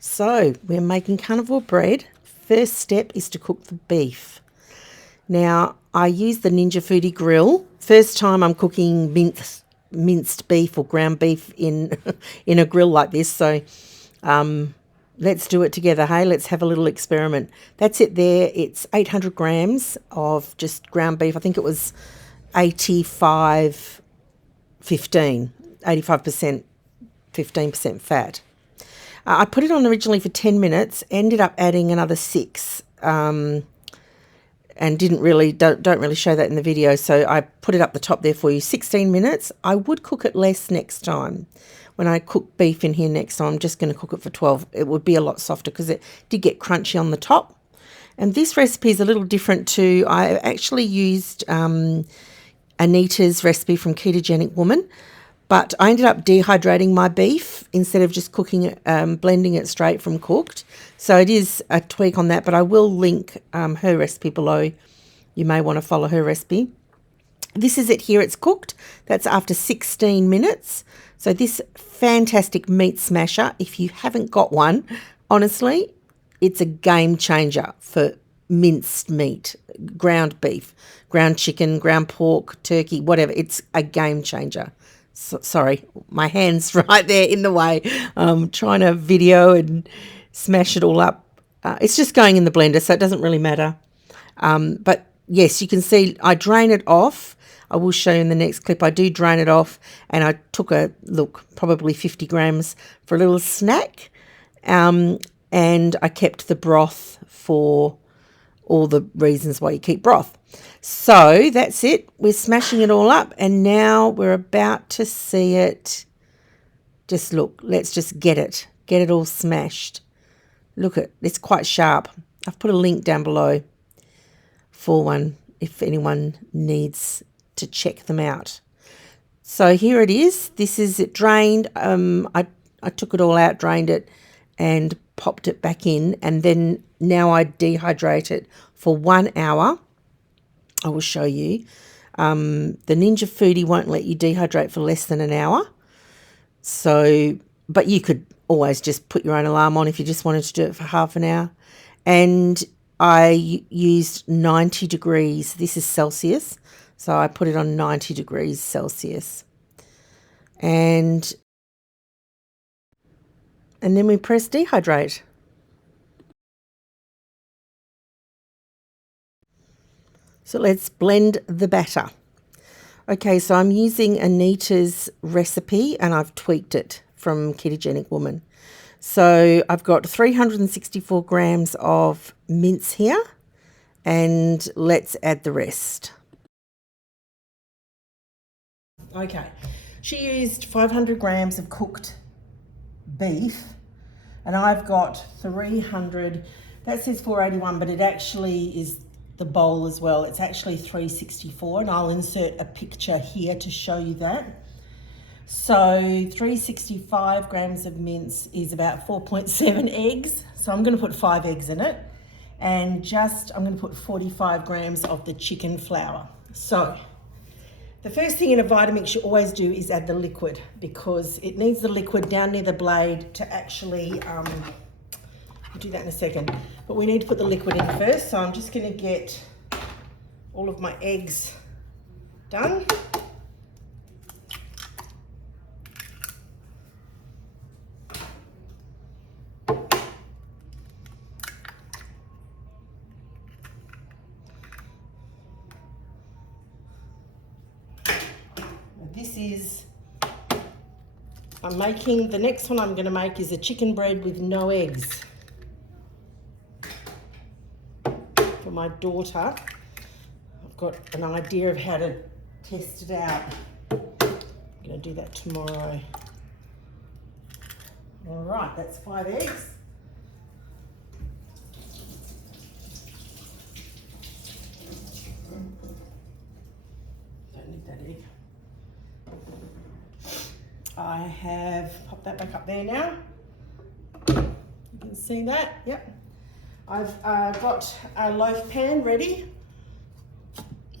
So we're making carnivore bread. First step is to cook the beef. Now I use the Ninja Foodie grill. First time I'm cooking minced beef or ground beef in in a grill like this. So let's do it together. Hey, let's have a little experiment. That's it there. It's 800 grams of just ground beef. I think it was 85%, 15% fat. I put it on originally for 10 minutes, ended up adding another 6, and don't really show that in the video, so I put it up the top there for you. 16 minutes. I would cook it less next time. When I cook beef in here next time, I'm just going to cook it for 12. It would be a lot softer because it did get crunchy on the top. And this recipe is a little different too. I actually used Anita's recipe from Ketogenic Woman, but I ended up dehydrating my beef instead of just cooking it, blending it straight from cooked. So it is a tweak on that, but I will link her recipe below. You may want to follow her recipe. This is it here. It's cooked. That's after 16 minutes. So this fantastic meat smasher, if you haven't got one, honestly, it's a game changer for minced meat, ground beef, ground chicken, ground pork, turkey, whatever. It's a game changer. Sorry, my hand's right there in the way. Trying to video and smash it all up. It's just going in the blender, so it doesn't really matter. But yes, you can see I drain it off. I will show you in the next clip. I do drain it off, and I took probably 50 grams for a little snack. And I kept the broth for all the reasons why you keep broth. So that's it. We're smashing it all up, and now we're about to see it. Just look. Let's just get it all smashed. Look it's quite sharp. I've put a link down below for one if anyone needs to check them out. So here it is. This is it drained. I took it all out, drained it, and popped it back in, and then now I dehydrate it for 1 hour. I will show you. The Ninja Foodie won't let you dehydrate for less than an hour. So, but you could always just put your own alarm on if you just wanted to do it for half an hour. And I used 90 degrees. This is Celsius. So I put it on 90 degrees Celsius. And then we press dehydrate. So let's blend the batter. Okay, so I'm using Anita's recipe, and I've tweaked it from Ketogenic Woman. So I've got 364 grams of mince here, and let's add the rest. Okay, she used 500 grams of cooked beef, and I've got 300. That says 481, but it actually is the bowl as well. It's actually 364, and I'll insert a picture here to show you that. So 365 grams of mince is about 4.7 eggs. So I'm going to put 5 eggs in it, and I'm going to put 45 grams of the chicken flour. So the first thing in a Vitamix you always do is add the liquid, because it needs the liquid down near the blade to actually, I'll do that in a second, but we need to put the liquid in first. So I'm just going to get all of my eggs done. The next one I'm going to make is a chicken bread with no eggs for my daughter. I've got an idea of how to test it out. I'm going to do that tomorrow. All right, that's 5 eggs. Don't need that egg. I have popped that back up there now. You can see that, yep. I've got a loaf pan ready.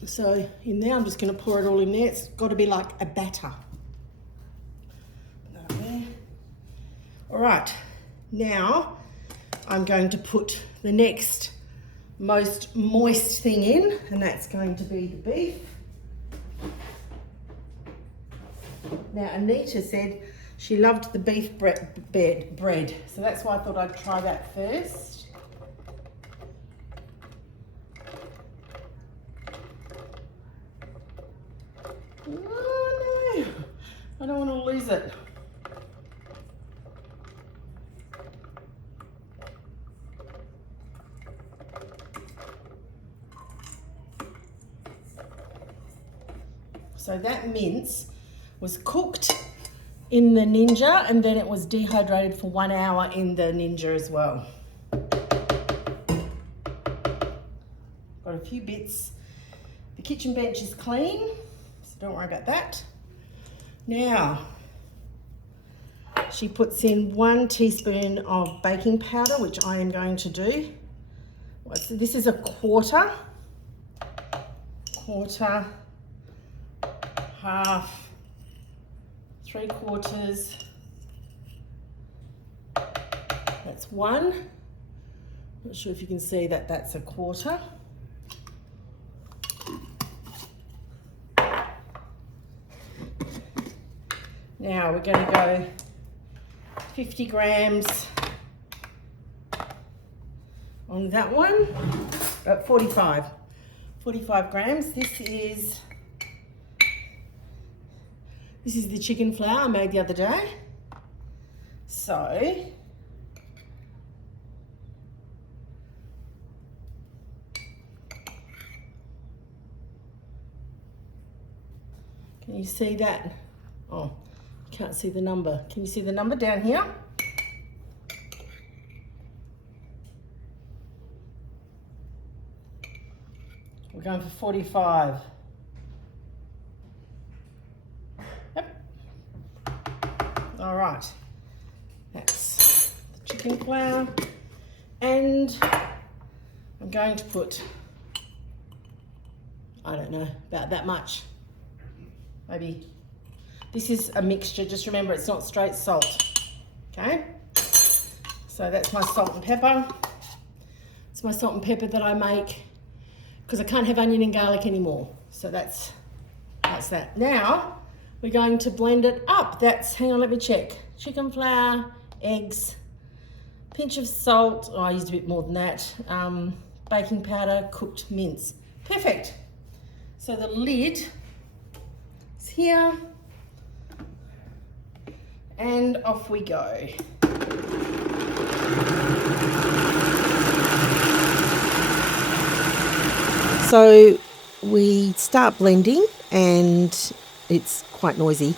So in there, I'm just going to pour it all in there. It's got to be like a batter. Put that up there. All right, Now I'm going to put the next most moist thing in, and that's going to be the beef. Now Anita said she loved the beef bread, so that's why I thought I'd try that first. Oh no, I don't want to lose it. So that mince was cooked in the Ninja, and then it was dehydrated for 1 hour in the Ninja as well. Got a few bits. The kitchen bench is clean, so don't worry about that. Now, she puts in 1 teaspoon of baking powder, which I am going to do. This is a quarter, half, 3/4. That's 1. Not sure if you can see that that's a quarter. Now we're going to go 50 grams on that one, 45 grams. This is the chicken flour I made the other day. So can you see that? Oh, you can't see the number. Can you see the number down here? We're going for 45. Yep. All right. That's the chicken flour. And I'm going to put, I don't know, about that much. Maybe. This is a mixture. Just remember, it's not straight salt. Okay? So that's my salt and pepper. It's my salt and pepper that I make because I can't have onion and garlic anymore. So that's that. Now we're going to blend it up. Hang on, let me check. Chicken flour, eggs, pinch of salt. Oh, I used a bit more than that. Baking powder, cooked mince. Perfect. So the lid is here. And off we go. So we start blending and it's quite noisy.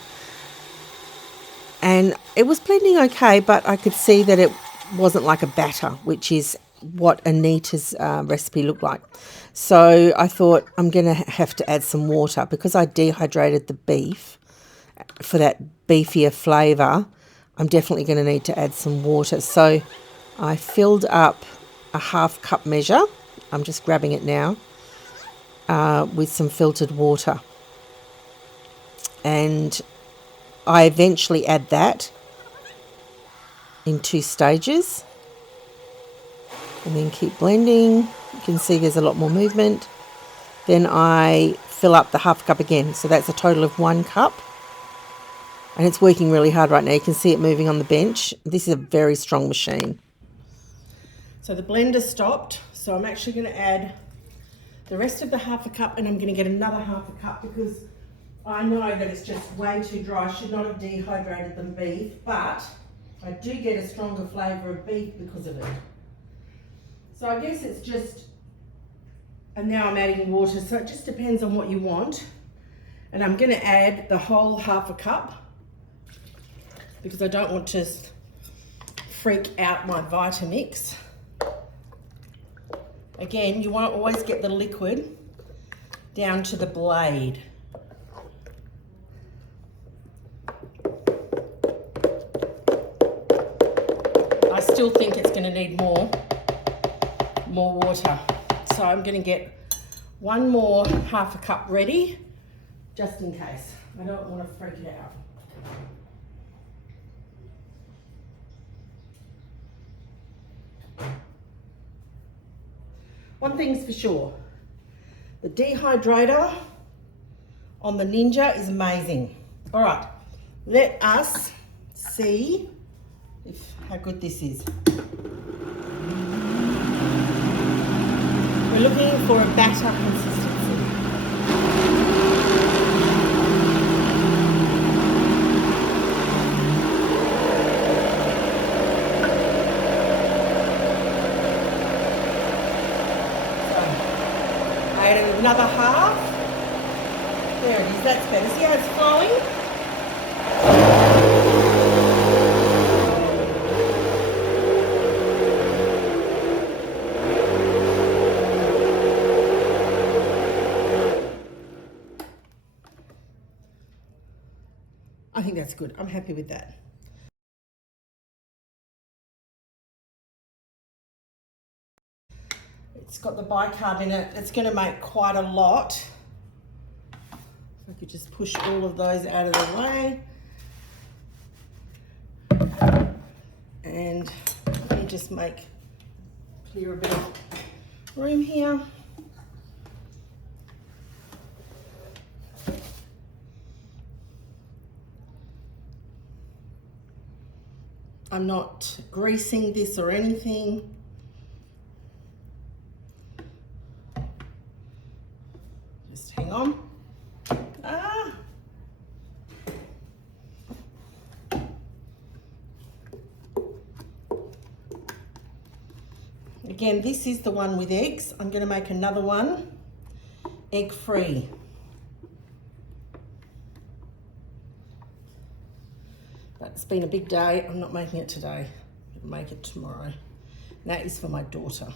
And it was blending okay, but I could see that it wasn't like a batter, which is what Anita's recipe looked like. So I thought I'm going to have to add some water because I dehydrated the beef for that beefier flavour. I'm definitely going to need to add some water. So I filled up a 1/2 cup measure. I'm just grabbing it now with some filtered water. And I eventually add that in 2 stages. And then keep blending. You can see there's a lot more movement. Then I fill up the 1/2 cup again. So that's a total of 1 cup. And it's working really hard right now. You can see it moving on the bench. This is a very strong machine. So the blender stopped. So I'm actually going to add the rest of the 1/2 cup, and I'm going to get another 1/2 cup because I know that it's just way too dry. I should not have dehydrated the beef, but I do get a stronger flavour of beef because of it. So I guess it's just, and now I'm adding water. So it just depends on what you want. And I'm going to add the whole 1/2 cup because I don't want to freak out my Vitamix. Again, you want to always get the liquid down to the blade. I still think it's going to need more water. So I'm going to get one more 1/2 cup ready, just in case. I don't want to freak it out. One thing's for sure, the dehydrator on the Ninja is amazing. All right, let us see how good this is. We're looking for a batter consistency. So, add another half. There it is, that's better. See how it's flowing? I think that's good. I'm happy with that. It's got the bicarb in it. It's going to make quite a lot. If I could just push all of those out of the way. And let me just clear a bit of room here. I'm not greasing this or anything. Just hang on. Again, this is the one with eggs. I'm going to make another one, egg-free. But it's been a big day. I'm not making it today. I'll make it tomorrow. And that is for my daughter.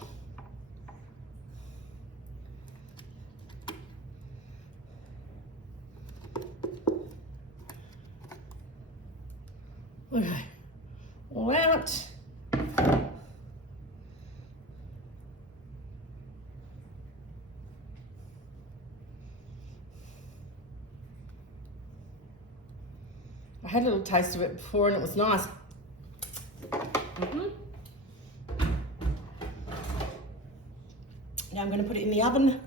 Okay, all out. I had a little taste of it before and it was nice. Now I'm going to put it in the oven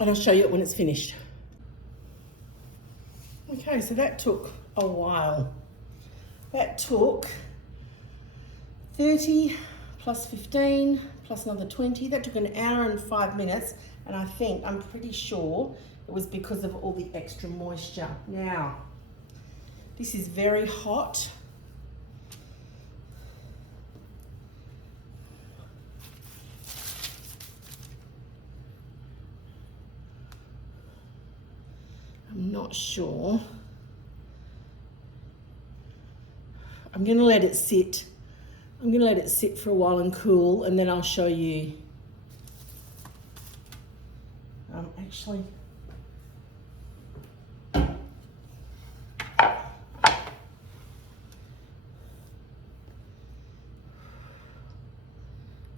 and I'll show you it when it's finished. Okay, so that took a while. That took 30 plus 15 plus another 20. That took an hour and 5 minutes, and I'm pretty sure it was because of all the extra moisture. Now, this is very hot. I'm not sure. I'm going to let it sit. I'm going to let it sit for a while and cool, and then I'll show you. Actually,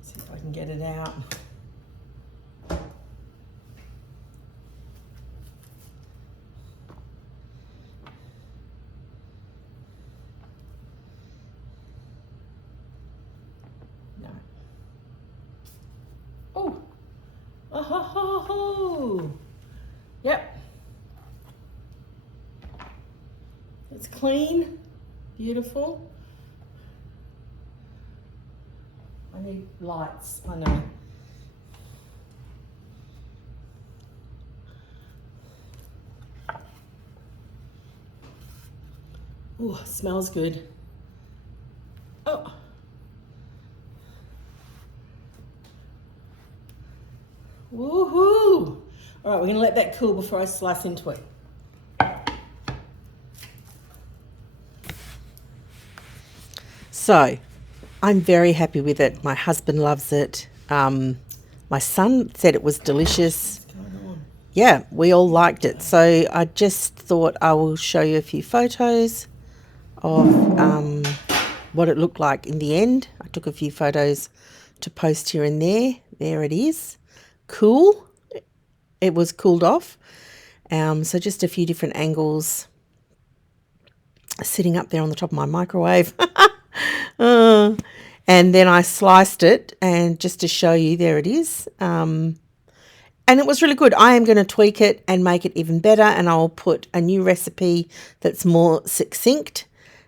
see if I can get it out. Oh, yep. It's clean, beautiful. I need lights, I know. Oh, smells good. Oh. Woohoo! All right, we're going to let that cool before I slice into it. So, I'm very happy with it. My husband loves it. My son said it was delicious. What's going on? Yeah, we all liked it. So, I just thought I will show you a few photos of what it looked like in the end. I took a few photos to post here and there. There it is. Cool. It was cooled off. So just a few different angles sitting up there on the top of my microwave. And then I sliced it, and just to show you, there it is. And it was really good. I am going to tweak it and make it even better, and I'll put a new recipe that's more succinct,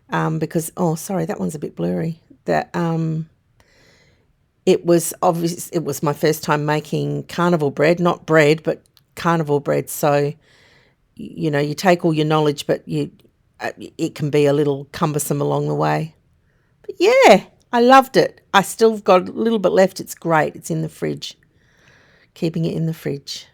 because, oh, sorry, that one's a bit blurry. That it was obvious. It was my first time making carnivore bread, not bread, but carnivore bread. So, you know, you take all your knowledge, but it can be a little cumbersome along the way. But yeah, I loved it. I still got a little bit left. It's great. It's in the fridge. Keeping it in the fridge.